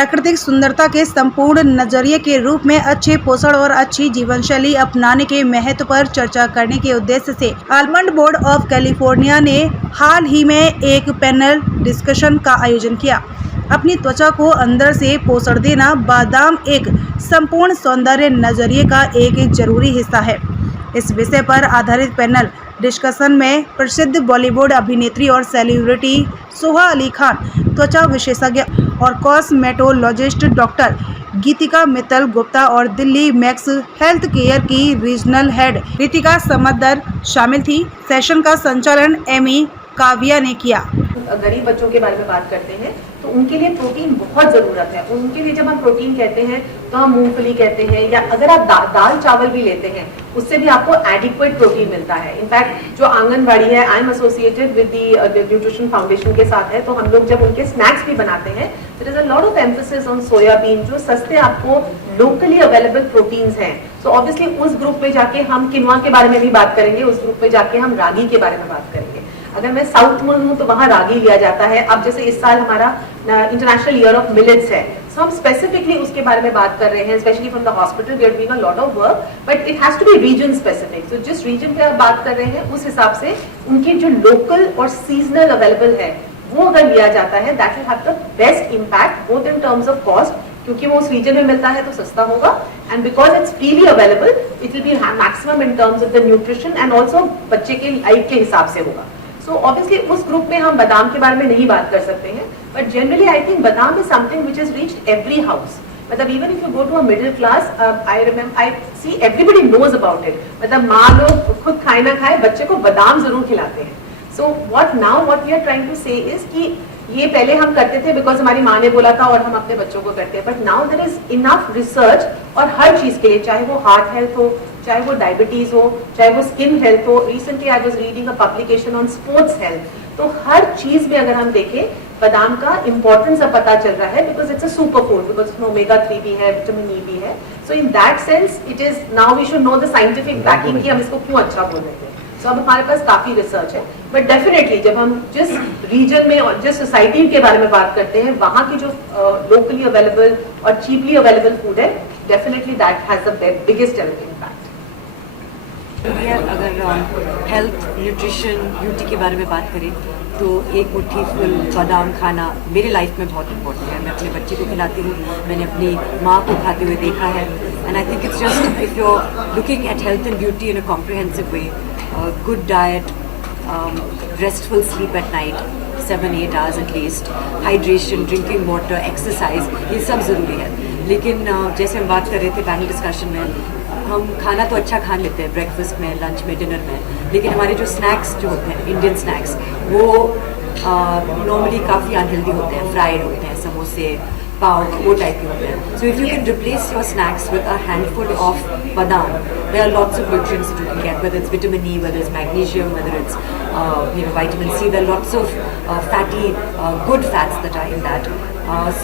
प्राकृतिक सुंदरता के संपूर्ण नजरिए के रूप में अच्छे पोषण और अच्छी जीवन शैली अपनाने के महत्व पर चर्चा करने के उद्देश्य से आलमंड बोर्ड ऑफ कैलिफोर्निया ने हाल ही में एक पैनल डिस्कशन का आयोजन किया। अपनी त्वचा को अंदर से पोषण देना बादाम एक संपूर्ण सौंदर्य नजरिए का एक जरूरी हिस्सा है। इस विषय पर आधारित पैनल डिस्कशन में प्रसिद्ध बॉलीवुड अभिनेत्री और सेलिब्रिटी सोहा अली खान, त्वचा विशेषज्ञ और कॉस्मेटोलॉजिस्ट डॉक्टर गीतिका मित्तल गुप्ता और दिल्ली मैक्स हेल्थ केयर की रीजनल हेड रितिका समद्दर शामिल थी। सेशन का संचालन एमी काव्या ने किया। गरीब बच्चों के बारे में बात करते हैं तो उनके लिए प्रोटीन बहुत जरूरत है। उनके लिए जब हम प्रोटीन कहते हैं तो हम मूंगफली कहते हैं, या अगर आप दाल चावल भी लेते हैं उससे भी आपको एडिक्वेट प्रोटीन मिलता है। इनफैक्ट जो आंगनबाड़ी है, I am associated with the nutrition foundation के साथ है, तो हम लोग जब उनके स्नैक्स भी बनाते हैं there is a lot of emphasis on soybean, जो सस्ते आपको लोकली अवेलेबल प्रोटीन्स हैं। सो ऑब्वियसली उस ग्रुप में जाके हम किनवा के बारे में भी बात करेंगे, उस ग्रुप में जाके हम रागी के बारे में बात करेंगे। अगर मैं साउथ में हूँ तो वहाँ रागी लिया जाता है। अब जैसे इस साल हमारा इंटरनेशनल ईयर ऑफ मिलेट्स है, सो हम स्पेसिफिकली उसके बारे में बात कर रहे हैं। Specially from the hospital we are doing a lot of work, but it has to be region specific. तो जिस रीजन पे आप बात कर रहे हैं उस हिसाब से उनकी जो लोकल और सीजनल अवेलेबल है वो अगर लिया जाता है, that will have the best impact both in terms of cost, क्योंकि वो उस रीजन में मिलता है तो सस्ता होगा, and because it's freely available it will be maximum in terms of the nutrition and also बच्चे के लाइफ के हिसाब से होगा। So obviously उस ग्रुप में हम बादाम के बारे में नहीं बात कर सकते हैं, but generally I think बादाम is something which has reached every house. मतलब even if you go to a middle class, I see everybody knows about it. मतलब माँ लोग खुद खाए ना खाए बच्चे को बादाम जरूर खिलाते हैं। So what we are trying to say is कि ये पहले हम करते थे बिकॉज हमारी माँ ने बोला था और हम अपने बच्चों को करते हैं, but now there is enough research और हर चीज के लिए, चाहे वो हार्ट हेल्थ हो, चाहे वो डायबिटीज हो, चाहे वो स्किन हेल्थ हो। Recently I was reading a publication on sports health, तो हर चीज में अगर हम देखें बादाम का इंपॉर्टेंस अब पता चल रहा है, because it's a super food, because इसमें ओमेगा 3 भी है, विटामिन ई भी है। So in that sense it is now we should know the scientific backing कि हम इसको क्यों अच्छा बोल रहे हैं। सो अब हमारे पास काफी रिसर्च है, बट डेफिनेटली जब हम जिस रीजन में और जिस सोसाइटी के बारे में बात करते हैं वहाँ की जो लोकली अवेलेबल और चीपली अवेलेबल फूड है, definitely that has the biggest impact. अगर हेल्थ, न्यूट्रिशन, ब्यूटी के बारे में बात करें तो एक मुट्ठी फुल बादाम खाना मेरे लाइफ में बहुत इम्पोर्टेंट है। मैं अपने बच्चे को खिलाती हूँ, मैंने अपनी माँ को खाते हुए देखा है, and I think it's just if you are looking at health and beauty in a comprehensive way, good diet, restful sleep at night 7-8 hours at least, hydration, drinking water, exercise, ये सब ज़रूरी है। लेकिन जैसे हम बात कर रहे थे पैनल डिस्कशन में, हम खाना तो अच्छा खा लेते हैं ब्रेकफास्ट में, लंच में, डिनर में, लेकिन हमारे जो स्नैक्स जो होते हैं, इंडियन स्नैक्स, वो नॉर्मली काफ़ी अनहेल्दी होते हैं, फ्राइड होते हैं, समोसे, पाव, वो टाइप के होते हैं। So if you can replace your snacks with a handful of बादाम, there are lots of nutrients that you can get, whether it's vitamin E, whether it's magnesium, whether it's vitamin C, there are lots of fatty, good fats that are in that.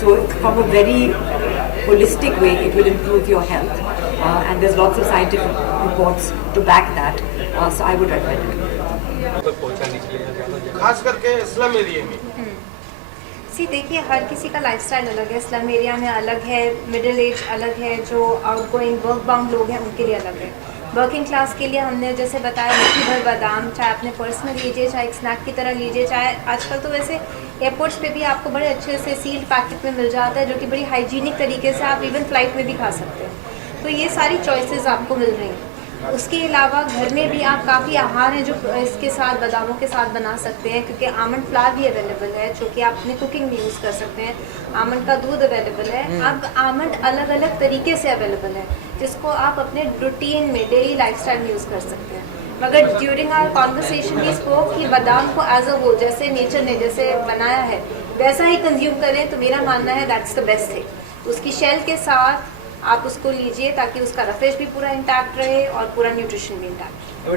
So from a very holistic way, it will improve your health, and there's lots of scientific reports to back that. So I would recommend it. खास करके slum area में देखिए हर किसी का lifestyle अलग है। Slum area में अलग है, मिडिल एज अलग है, जो आउटगोइंग वर्क बाउंड लोग हैं उनके लिए अलग है। वर्किंग क्लास के लिए हमने जैसे बताया मुट्ठी भर बादाम, चाहे अपने पर्स में लीजिए, चाहे एक स्नैक की तरह लीजिए, चाहे आजकल तो वैसे एयरपोर्ट्स पे भी आपको बड़े अच्छे से सील्ड पैकेट में मिल जाता है, जो कि बड़ी हाइजीनिक तरीके से आप इवन फ्लाइट में भी खा सकते हैं। तो ये सारी चॉइसेस आपको मिल रही हैं। उसके अलावा घर में भी आप काफ़ी आहार हैं जो इसके साथ बादामों के साथ बना सकते हैं, क्योंकि आमंड फ्लावर भी अवेलेबल है जो कि आप अपने कुकिंग में यूज़ कर सकते हैं। आमंड का दूध अवेलेबल है। अब आमंड अलग अलग तरीके से अवेलेबल है जिसको आप अपने रूटीन में, डेली लाइफस्टाइल में यूज़ कर सकते हैं। मगर ड्यूरिंग आवर कॉन्वर्सेशन भी स्पोक कि बादाम को एज अ होल जैसे नेचर ने जैसे बनाया है वैसा ही कंज्यूम करें, तो मेरा मानना है दैट्स द बेस्ट थिंग। उसकी शेल के साथ आप उसको लीजिए ताकि उसका रफेज भी पूरा इंटैक्ट रहे और पूरा न्यूट्रिशन भी इंटैक्ट।